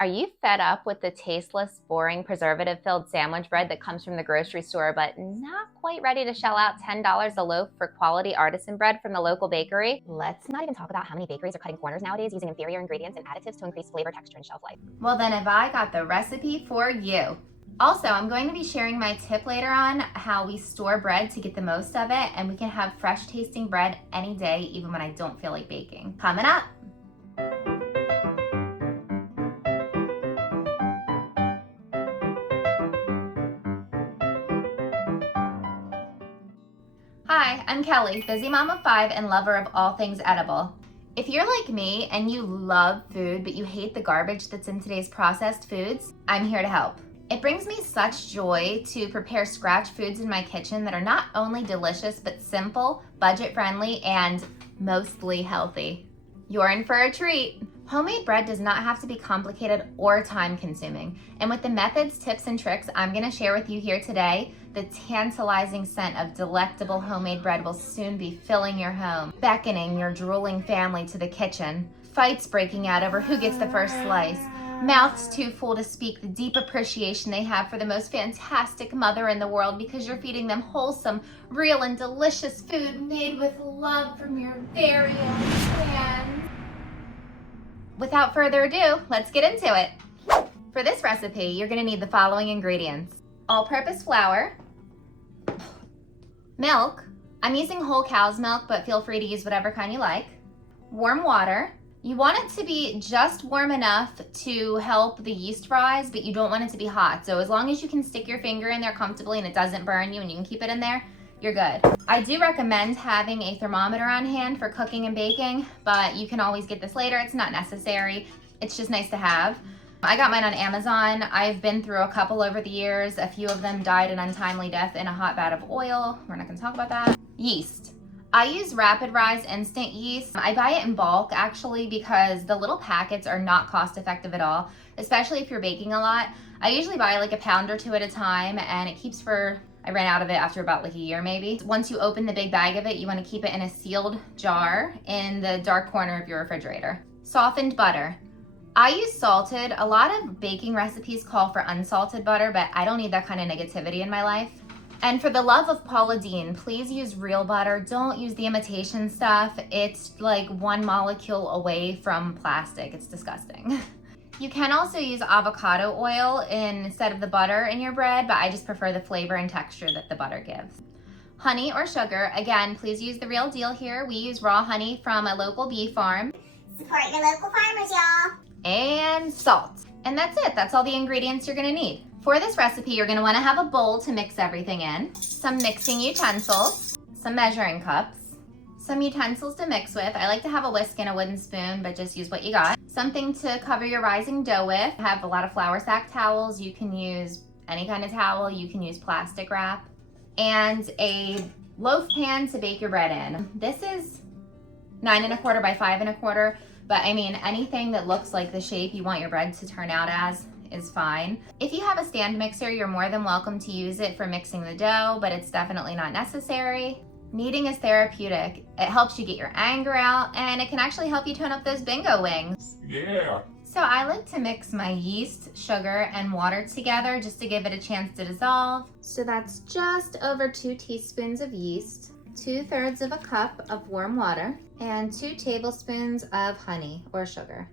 Are you fed up with the tasteless, boring, preservative-filled sandwich bread that comes from the grocery store, but not quite ready to shell out $10 a loaf for quality artisan bread from the local bakery? Let's not even talk about how many bakeries are cutting corners nowadays using inferior ingredients and additives to increase flavor, texture, and shelf life. Well, then have I got the recipe for you. Also, I'm going to be sharing my tip later on how we store bread to get the most of it, and we can have fresh tasting bread any day, even when I don't feel like baking. Coming up. Hi, I'm Kelly, busy mom of 5 and lover of all things edible. If you're like me and you love food, but you hate the garbage that's in today's processed foods, I'm here to help. It brings me such joy to prepare scratch foods in my kitchen that are not only delicious, but simple, budget-friendly, and mostly healthy. You're in for a treat. Homemade bread does not have to be complicated or time-consuming. And with the methods, tips, and tricks I'm gonna share with you here today, the tantalizing scent of delectable homemade bread will soon be filling your home, beckoning your drooling family to the kitchen, fights breaking out over who gets the first slice, mouths too full to speak the deep appreciation they have for the most fantastic mother in the world because you're feeding them wholesome, real, and delicious food made with love from your very own hands. Without further ado, let's get into it. For this recipe, you're gonna need the following ingredients: all-purpose flour, milk, I'm using whole cow's milk, but feel free to use whatever kind you like, warm water. You want it to be just warm enough to help the yeast rise, but you don't want it to be hot. So as long as you can stick your finger in there comfortably and it doesn't burn you and you can keep it in there, you're good. I do recommend having a thermometer on hand for cooking and baking, but you can always get this later. It's not necessary. It's just nice to have. I got mine on Amazon. I've been through a couple over the years. A few of them died an untimely death in a hot vat of oil. We're not gonna talk about that. Yeast. I use Rapid Rise instant yeast. I buy it in bulk actually because the little packets are not cost effective at all, especially if you're baking a lot. I usually buy like a pound or two at a time and it keeps for, I ran out of it after about like a year maybe. Once you open the big bag of it, you wanna keep it in a sealed jar in the dark corner of your refrigerator. Softened butter. I use salted. A lot of baking recipes call for unsalted butter, but I don't need that kind of negativity in my life. And for the love of Paula Deen, please use real butter. Don't use the imitation stuff. It's like one molecule away from plastic. It's disgusting. You can also use avocado oil instead of the butter in your bread, but I just prefer the flavor and texture that the butter gives. Honey or sugar, again, please use the real deal here. We use raw honey from a local bee farm. Support your local farmers, y'all. And salt. And that's it. That's all the ingredients you're gonna need. For this recipe, you're gonna wanna have a bowl to mix everything in, some mixing utensils, some measuring cups, some utensils to mix with. I like to have a whisk and a wooden spoon, but just use what you got. Something to cover your rising dough with. I have a lot of flour sack towels. You can use any kind of towel. You can use plastic wrap. And a loaf pan to bake your bread in. This is 9 1/4 by 5 1/4, but I mean, anything that looks like the shape you want your bread to turn out as is fine. If you have a stand mixer, you're more than welcome to use it for mixing the dough, but it's definitely not necessary. Kneading is therapeutic. It helps you get your anger out, and it can actually help you tone up those bingo wings. Yeah. So I like to mix my yeast, sugar, and water together just to give it a chance to dissolve. So that's just over 2 teaspoons of yeast, 2/3 of a cup of warm water, and 2 tablespoons of honey or sugar.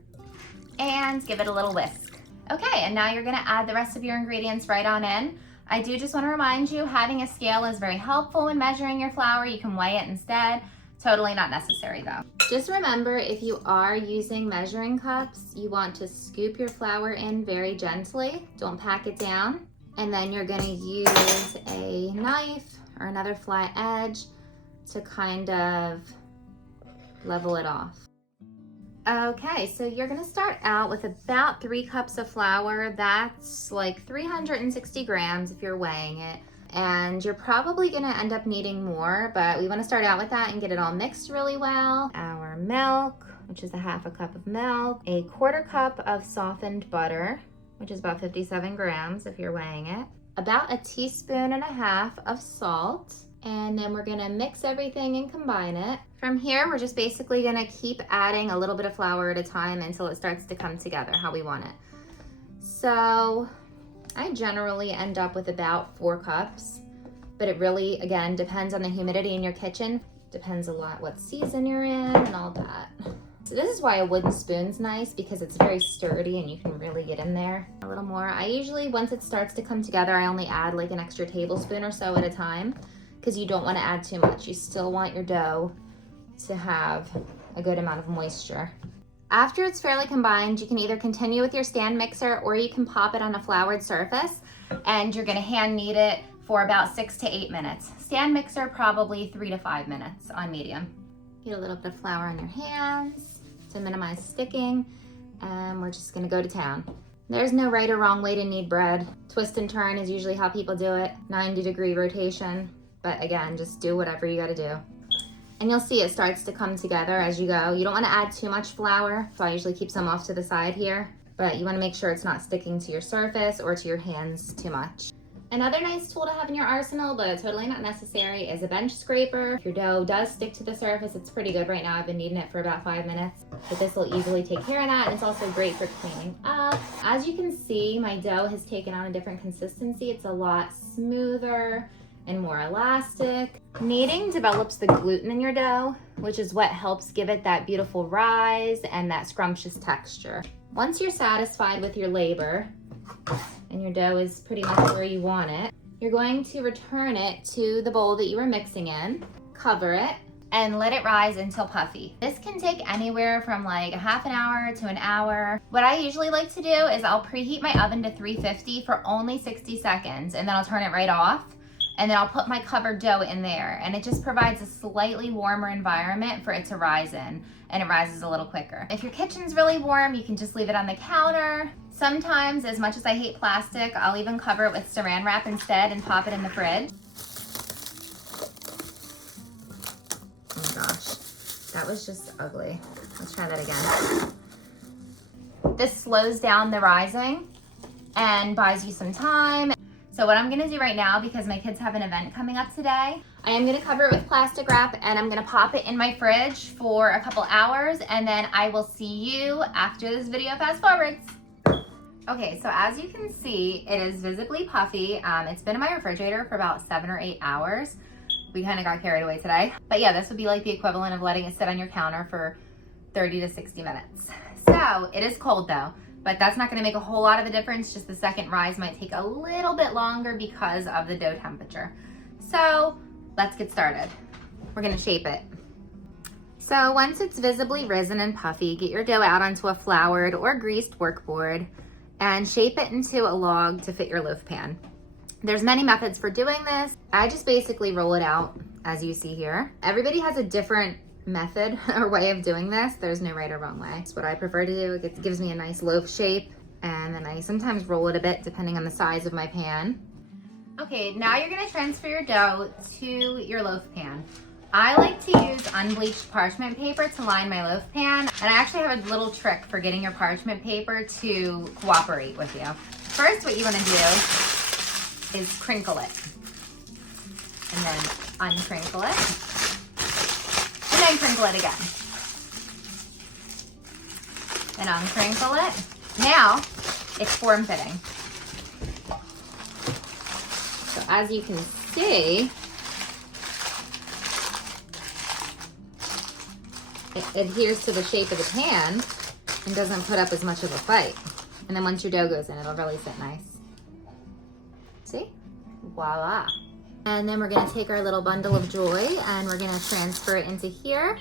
And give it a little whisk. Okay, and now you're gonna add the rest of your ingredients right on in. I do just wanna remind you, having a scale is very helpful when measuring your flour. You can weigh it instead. Totally not necessary though. Just remember, if you are using measuring cups, you want to scoop your flour in very gently. Don't pack it down. And then you're gonna use a knife or another flat edge to kind of level it off. Okay, so you're gonna start out with about 3 cups of flour. That's like 360 grams if you're weighing it. And you're probably gonna end up needing more, but we wanna start out with that and get it all mixed really well. Our milk, which is a 1/2 cup of milk, a 1/4 cup of softened butter, which is about 57 grams if you're weighing it, about 1.5 teaspoons of salt, and then we're gonna mix everything and combine it. From here, we're just basically gonna keep adding a little bit of flour at a time until it starts to come together how we want it. So I generally end up with about 4 cups, but it really, again, depends on the humidity in your kitchen. Depends a lot what season you're in and all that. So this is why a wooden spoon's nice, because it's very sturdy and you can really get in there a little more. I usually, once it starts to come together, I only add like an extra tablespoon or so at a time, because you don't want to add too much. You still want your dough to have a good amount of moisture. After it's fairly combined, you can either continue with your stand mixer or you can pop it on a floured surface, and you're gonna hand knead it for about 6 to 8 minutes. Stand mixer, probably 3 to 5 minutes on medium. Get a little bit of flour on your hands to minimize sticking, and we're just gonna go to town. There's no right or wrong way to knead bread. Twist and turn is usually how people do it, 90-degree rotation, but again, just do whatever you gotta do. And you'll see it starts to come together as you go. You don't wanna add too much flour, so I usually keep some off to the side here, but you wanna make sure it's not sticking to your surface or to your hands too much. Another nice tool to have in your arsenal, but totally not necessary, is a bench scraper. If your dough does stick to the surface, it's pretty good right now. I've been kneading it for about 5 minutes, but this will easily take care of that, and it's also great for cleaning up. As you can see, my dough has taken on a different consistency. It's a lot smoother and more elastic. Kneading develops the gluten in your dough, which is what helps give it that beautiful rise and that scrumptious texture. Once you're satisfied with your labor, and your dough is pretty much where you want it, you're going to return it to the bowl that you were mixing in, cover it, and let it rise until puffy. This can take anywhere from like a half an hour to an hour. What I usually like to do is I'll preheat my oven to 350 for only 60 seconds, and then I'll turn it right off, and then I'll put my covered dough in there, and it just provides a slightly warmer environment for it to rise in, and it rises a little quicker. If your kitchen's really warm, you can just leave it on the counter. Sometimes, as much as I hate plastic, I'll even cover it with saran wrap instead and pop it in the fridge. Oh my gosh, that was just ugly. Let's try that again. This slows down the rising and buys you some time. So what I'm gonna do right now, because my kids have an event coming up today, I am gonna cover it with plastic wrap, and I'm gonna pop it in my fridge for a couple hours, and then I will see you after this video fast forwards. Okay, so as you can see, it is visibly puffy. It's been in my refrigerator for about 7 or 8 hours. We kind of got carried away today. But yeah, this would be like the equivalent of letting it sit on your counter for 30 to 60 minutes. So it is cold though, but that's not gonna make a whole lot of a difference. Just the second rise might take a little bit longer because of the dough temperature. So let's get started. We're gonna shape it. So once it's visibly risen and puffy, get your dough out onto a floured or greased work board and shape it into a log to fit your loaf pan. There's many methods for doing this. I just basically roll it out as you see here. Everybody has a different method or way of doing this. There's no right or wrong way. It's what I prefer to do. It gives me a nice loaf shape, and then I sometimes roll it a bit depending on the size of my pan. Okay, now you're gonna transfer your dough to your loaf pan. I like to use unbleached parchment paper to line my loaf pan, and I actually have a little trick for getting your parchment paper to cooperate with you. First, what you want to do is crinkle it, and then uncrinkle it, and then crinkle it again, and uncrinkle it. Now, it's form-fitting. So as you can see, it adheres to the shape of the pan and doesn't put up as much of a fight. And then once your dough goes in, it'll really sit nice. See? Voila. And then we're gonna take our little bundle of joy and we're gonna transfer it into here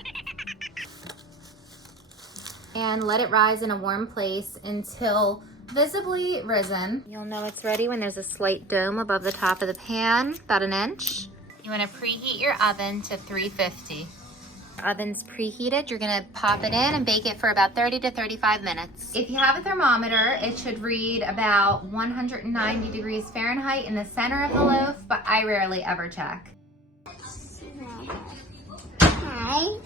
and let it rise in a warm place until visibly risen. You'll know it's ready when there's a slight dome above the top of the pan, about 1 inch. You wanna preheat your oven to 350. Oven's preheated, you're gonna pop it in and bake it for about 30 to 35 minutes. If you have a thermometer, it should read about 190 degrees Fahrenheit in the center of the loaf, but I rarely ever check. Hi.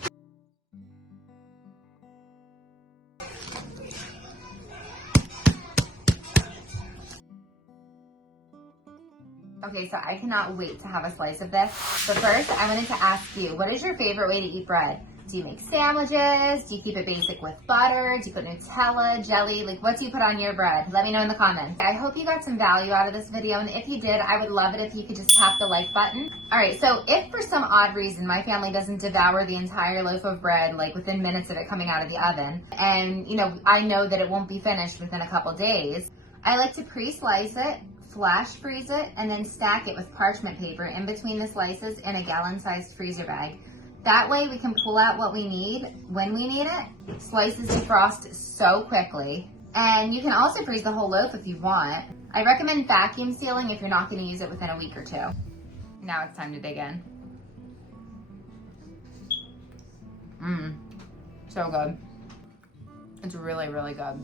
Okay, so I cannot wait to have a slice of this. But first, I wanted to ask you, what is your favorite way to eat bread? Do you make sandwiches? Do you keep it basic with butter? Do you put Nutella, jelly? Like, what do you put on your bread? Let me know in the comments. I hope you got some value out of this video, and if you did, I would love it if you could just tap the like button. All right, so if for some odd reason my family doesn't devour the entire loaf of bread, like within minutes of it coming out of the oven, and I know that it won't be finished within a couple days, I like to pre-slice it, flash freeze it, and then stack it with parchment paper in between the slices in a gallon-sized freezer bag. That way we can pull out what we need when we need it. Slices defrost so quickly. And you can also freeze the whole loaf if you want. I recommend vacuum sealing if you're not going to use it within a week or two. Now it's time to dig in. So good. It's really, really good.